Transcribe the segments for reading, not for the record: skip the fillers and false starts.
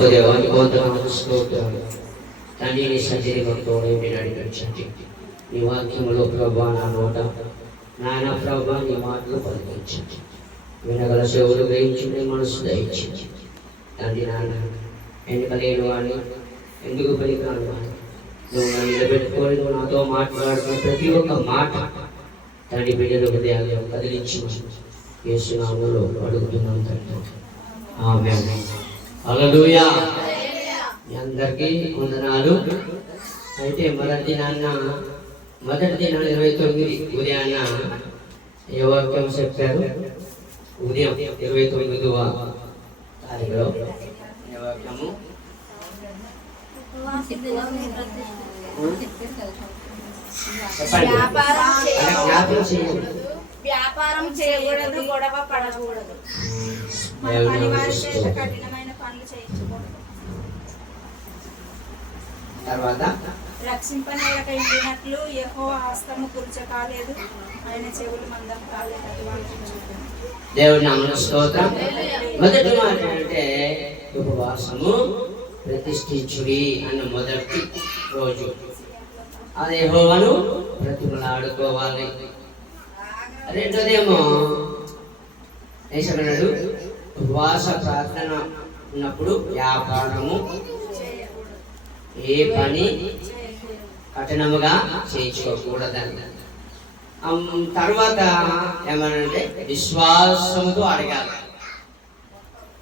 దేవానికి వందనాలు స్తోత్రాలు. తండ్రి నీ సజీవంతో నడిపించండి. నీ వాక్యములో ప్రభా నా నోట నాయన ప్రభా నీ మాటలు పలికించండి. వినగల సేవలు గ్రహించుకునే మనసు దయచించి తండ్రి నాన్న ఎన్నికలేని వాడిని ఎందుకు పలికాను వాడిని నువ్వు నన్ను నిలబెట్టుకొని నువ్వు నాతో మాట్లాడుతున్న ప్రతి ఒక్క మాట తండ్రి బిడ్డల హృదయాలు కదిలించి యేసునామములో అడుగుతున్నాం తండ్రి. ఆమేన్. హల్లెలూయా. మీ అందరికీ వందనాలు. అయితే మొదటి దినాన్న 29 ఉదయాన్న ఏ వాక్యం చెప్పారు? ఉదయం 29వ తారీఖులో ఏ వాక్యము? వ్యాపారం చేయకూడదు, గొడవ పడకూడదు, కఠినమైన పనులు చేయించకూడదు. తర్వాత రక్షింపని ఇంటినట్లు యెహోవా హస్తము కుర్చ కాలేదు, ఆయన చెవులు మందం కాలేదు. దేవుని నామమున స్తోత్రం. మొదటి మాట అంటే ఉపవాసము ప్రతిష్ఠించుడి అన్న మొదటి రోజు. అది యెహోవాను ప్రతిమలాడుకోవాలి. రెండోదేమో ఏమన్నాడు? ఉపవాస ప్రార్థన ఉన్నప్పుడు వ్యాపారము ఏ పని కఠినముగా చేయించుకోకూడదని. తర్వాత ఏమనంటే విశ్వాసముతో అడగాలి.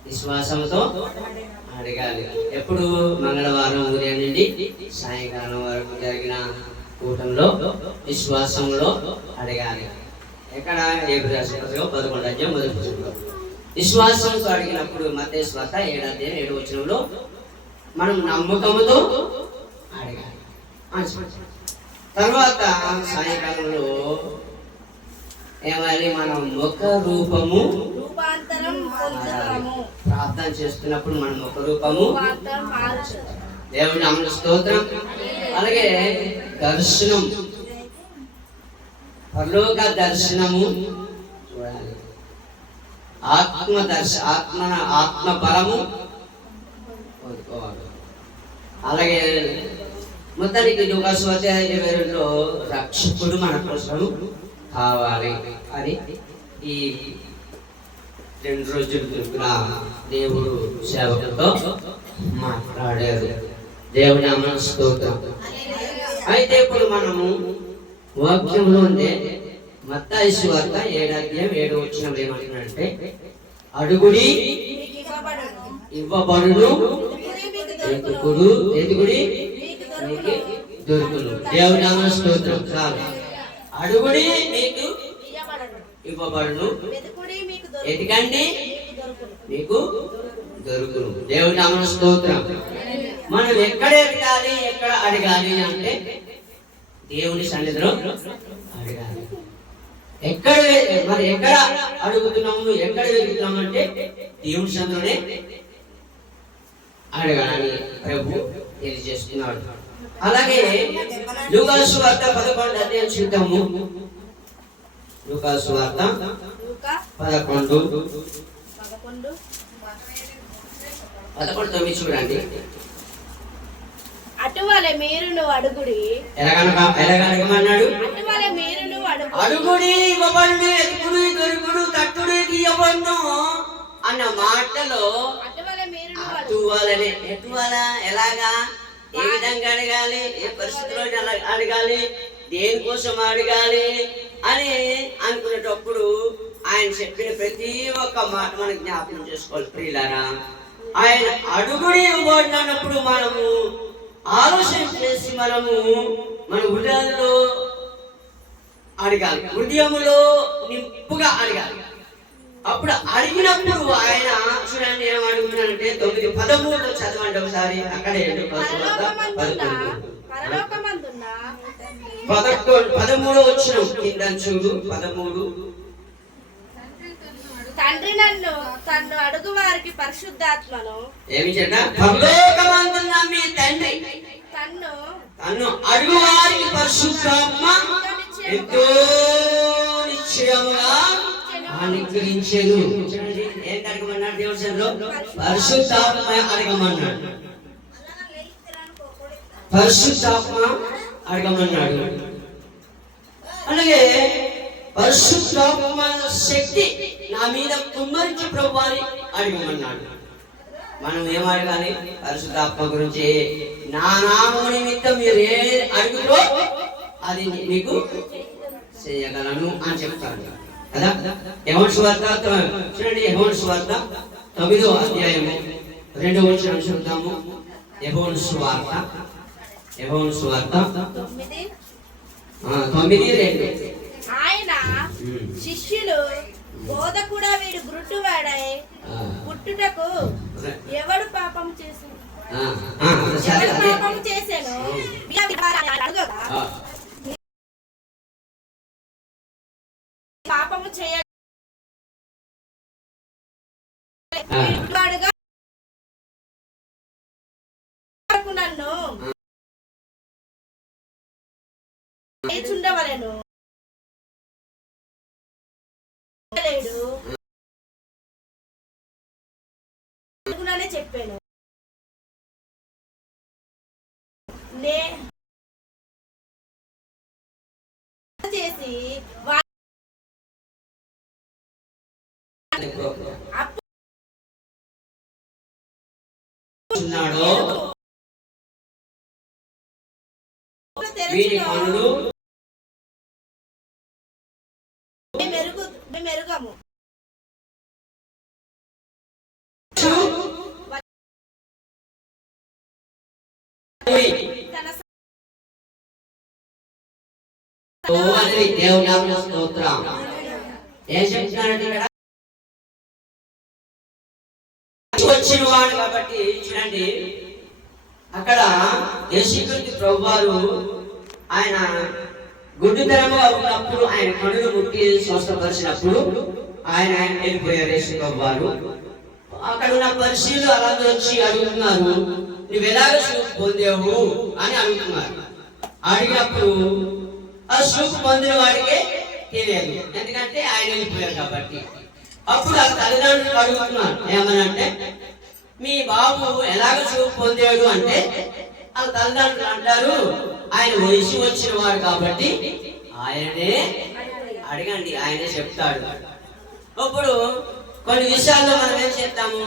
విశ్వాసంతో అడగాలి. ఎప్పుడు? మంగళవారం ఉదయం నుండి సాయంకాలం వరకు జరిగిన కూటంలో విశ్వాసంలో అడగాలి. ఎక్కడ? హెబ్రీ రాసిన పత్రిక 11:1 విశ్వాసంతో అడిగినప్పుడు మత్తయి సువార్త 7:7 మనం నమ్మకముతో అడగాలి. తర్వాత సాయంకాలంలో ఏమని? మనం ముఖ రూపము ప్రార్థన చేస్తున్నప్పుడు మనం ముఖ రూపము దేవుని నామమున స్తోత్రం. అలాగే దర్శనం, పరలోక దర్శనము చూడాలి. ఆత్మ బలము పొందుకోవాలి. అలాగే మొత్తానికి లూకాసు అధ్యాయం 22లో రక్షకుడు మన కోసం కావాలి అని ఈ 2 రోజులు తిరుగున దేవుడు సేవకులతో మాట్లాడారు. దేవుని నామమున స్తోత్రం. అయితే ఇప్పుడు మనము వాక్యంలో ఉండే మత్తయి సువార్త 7:7 ఏమంటున్నాడంటే అడుగుడి ఇవ్వబడును, వెతుకుడి మీకు దొరుకును. దేవుని నామమున స్తోత్రం. చాలు. అడుగుడి మీకు ఇవ్వబడును, వెతకండి మీకు దొరుకును. దేవుని నామమున స్తోత్రం. మనం ఎక్కడ ఎదగాలి, ఎక్కడ అడగాలి అంటే దేవుని సన్నిధిలో అడగాలి. ఎక్కడ అడుగుతున్నాము, ఎక్కడ వెతుకుతున్నాము అంటే దేవుని సన్నిధిలోనే అడగాలని ప్రభు తెలియజేస్తున్నాడు. అలాగే లూకాసు వార్త 11 చూద్దాము. లూకాసు వార్త 11:9 చూడండి. అటువలే మీరును అడుగుడి, ఎలాగనమన్నాడు? అటువలే మీరును అడుగుడి ఇవ్వబడును, ఎత్తుకుడి దొరుకుడు, తట్టుడి తీయబడును అన్న మాటలో అటువలనే, ఎటువల, ఎలాగా, ఏ విధంగా అడగాలి, ఏ పరిస్థితిలో అడగాలి, దేనికోసం అడగాలి అని అనుకునేటప్పుడు ఆయన చెప్పిన ప్రతి ఒక్క మాట మనం జ్ఞాపకం చేసుకోవాలి. ప్రియులారా, ఆయన అడుగుడి ఇవ్వబడిన అన్నప్పుడు మనము ఆలోచన చేసి మనము మన హృదయంలో అడగాలి, హృదయములో నింపుగా అడగాలి. అప్పుడు అడిగినప్పుడు ఆయన చూడండి ఏం అడుగుతున్నానంటే 9:13 చదవండి ఒకసారి. అక్కడ 13 వచ్చిన కింద చూడు. 13 తండ్రి తన్ను అడుగు వారికి పరిశుద్ధాత్మను ఏమి చెడ్డ పరలోకమందున్న మీ తండ్రి తన్ను అడుగు వారికి పరిశుద్ధాత్మ ఎంతో నిశ్చయముగా అనుగ్రహించేను. చూడండి ఏంటి అడగమన్నాడు దేవుడి సన్నిధిలో? పరిశుద్ధాత్మ అడగమన్నాడు. పరిశుద్ధాత్మ అడగమన్నాడు. అలాగే పరిశుద్ధాత్మ శక్తి నా మీద కుమ్మరించి ప్రభువాని అడగమన్నాడు. మనం ఏం అడగాలి? పరిశుద్ధాత్మ గురించి నా నామము నిమిత్తం మీరు ఏ అడుగుతో అది మీకు చేయగలను అని చెప్తాడు కదా. యోహాను సువార్త చూడండి, యోహాను సువార్త 9వ అధ్యాయము 2వ వచనం చూద్దాము. యోహాను సువార్త 9:2. ఆయన శిష్యులు బోధకుడా వీడు గురుట్టువాడై పుట్టుటకు ఎవడు పాపం చేశాను పాపము చేయగా నన్ను చుండవలను చెప్పాను. చేసి మెరుగము దేవుని స్తోత్రం. ఏం చెప్తున్నారంటే ఇక్కడ వచ్చిన వాడు కాబట్టి చూడండి, అక్కడ యేసుక్రీస్తు ప్రభువారు ఆయన గుడ్డితనంగా ఉన్నప్పుడు ఆయన కన్నులు ముట్టి స్వస్థపరిచినప్పుడు ఆయన వెళ్ళిపోయారు యేసు ప్రభువారు. అక్కడ ఉన్న పరిశీలు అలాగే వచ్చి అడుగుతున్నారు, నువ్వు ఎలాగ చూపు పొందావు అని అడుగుతున్నారు. అడిగినప్పుడు ఆ చూపు పొందిన వాడికే తెలియదు, ఎందుకంటే ఆయన వెళ్ళిపోయారు కాబట్టి. అప్పుడు ఆ తల్లిదండ్రులు అడుగుతున్నారు ఏమనంటే, మీ బాబు ఎలాగ చూపు పొందాడు అంటే ఆ తల్లిదండ్రులు అంటారు, ఆయన వయసు వచ్చిన వాడు కాబట్టి ఆయనే అడగండి, ఆయనే చెప్తాడు. ఇప్పుడు కొన్ని విషయాల్లో మనం ఏం చెప్తాము,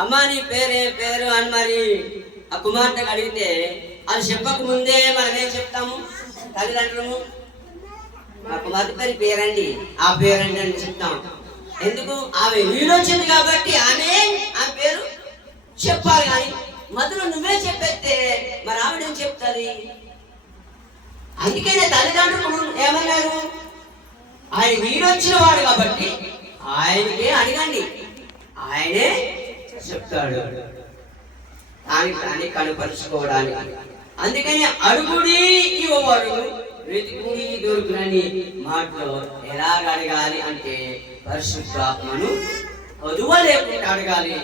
అమ్మ నీ పేరు అని మరి ఆ కుమార్తెకు అడిగితే అది చెప్పక ముందే మనం ఏం చెప్తాము? తల్లిదండ్రులు మా కుమార్తె పేరండి, ఆ పేరండి అని చెప్తాం. ఎందుకు? ఆమె వీడొచ్చింది కాబట్టి ఆమె ఆ పేరు చెప్పాలి. కానీ మొదలు నువ్వే చెప్పేస్తే మరి ఆవిడేం చెప్తుంది? అందుకనే తల్లిదండ్రులు ఏమన్నారు, ఆయన వీడొచ్చిన వాడు కాబట్టి ఆయనకే అడగండి, ఆయనే చెప్తాడు దాన్ని కనుపరుచుకోవడానికి. అందుకని అడుగుడి ఇవ్వవాడు, వెతుకుడి దొరుకునని మాటలో ఎలాగ అడగాలి అంటే పరిశుద్ధాత్మను వధువ లేకుండా అడగాలి,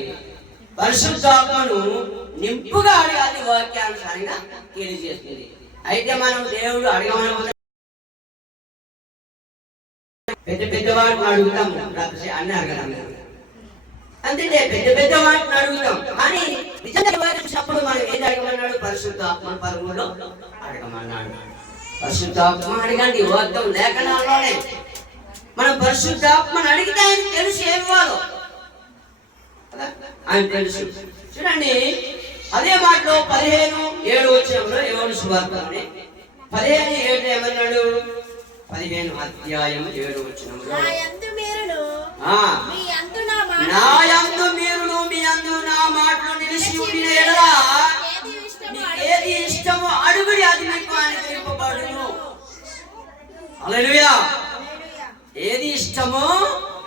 పరిశుద్ధాత్మను నింపుగా అడగాలి. వాక్యానుసారంగా తెలియజేస్తుంది. అయితే మనం దేవుడు అడగమని పెద్ద వాటిని అడుగుతాం అన్నారు కదా, అంటే పెద్ద వాటిని అడుగుతాం. కానీ నిజంగా చూసినప్పుడు మనం ఏది అడగమన్నాడు? పరిశుద్ధాత్మ పరములో అడగమన్నాడు. పరిశుద్ధాత్మ అడగండి. వాక్యం లేఖనాల్లోనే మనం పరిశుద్ధాత్మను అడిగితే ఆయన తెలుసు ఏమి ఇవ్వాలో, ఆయన తెలుసు. చూడండి అదే మాటలో 15:7 వచనంలో యోహాను సువార్తలోనే 15:7 ఏమన్నాడు? 15వ అధ్యాయం 7వ వచనంలో నా యందు మీరును మీ యందు నా మాటలు నిలిచి ఉండిన యెడల ఏది ఇష్టమో అడుగుడి, అది మీకు అనుగ్రహింపబడును. హల్లెలూయా. ఏది ఇష్టమో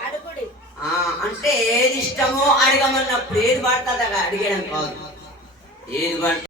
అడుగుడి అంటే ఏది ఇష్టమో అడగమన్నప్పుడు ఏది పడుతుందా అడిగడం కాదు, ఏది పడుతుంది